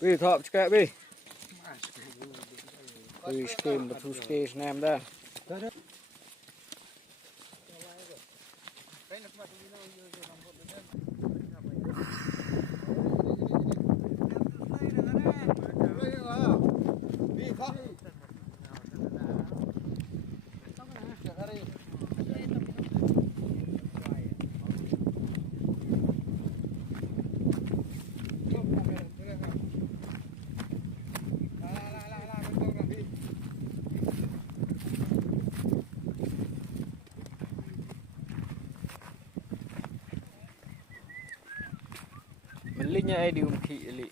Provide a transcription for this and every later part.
Bi thọp cái bi. Bi skim but two skis nam đó. Mình linh ai điều thị lị.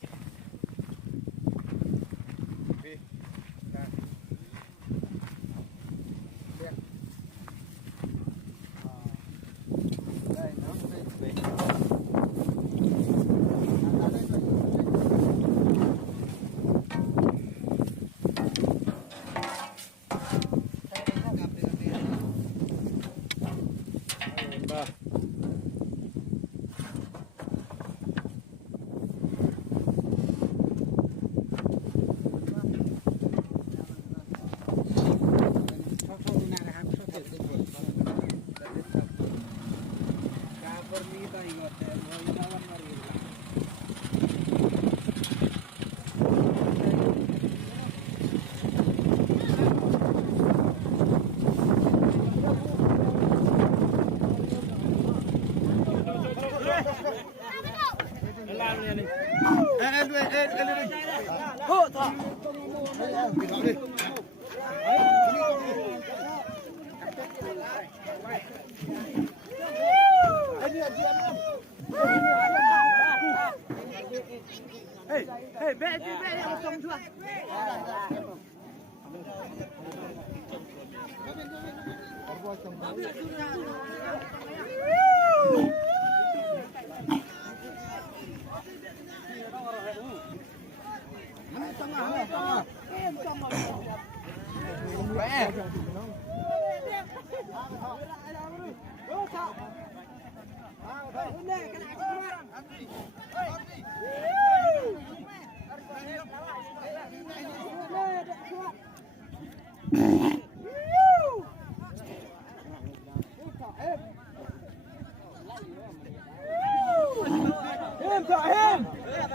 Hey, bé ông xong chưa?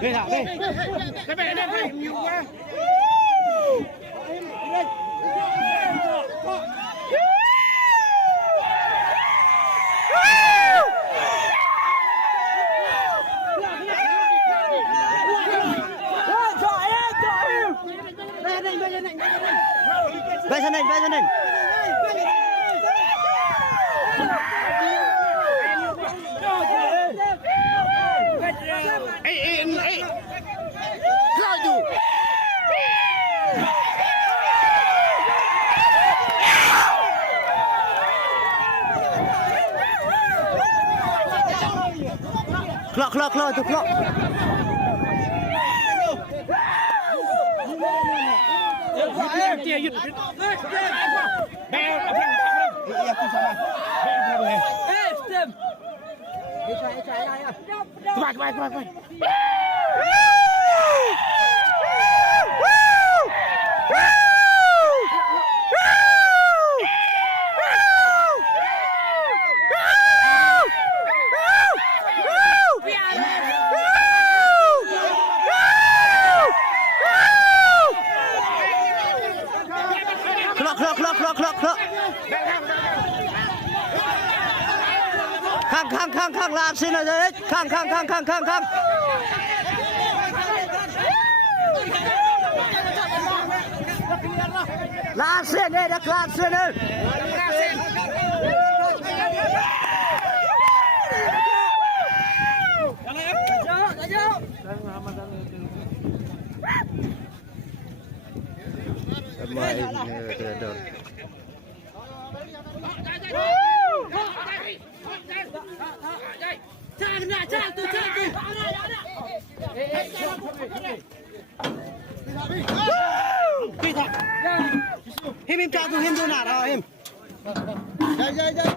Đây hả đây. Cái mẹ đây phải nhiều quá. Về chân này. Ê, lại đủ. Clock, to clock. Chia dứt. Bèo ở thằng bạc. Ê, Stem. Đi chạy lại à. Quay. Clock. Khang làm xin là đấy. Khang. Làm xin đây, đặt làm xin đây. Pemain Terador. Him jatuh, him tu nak him.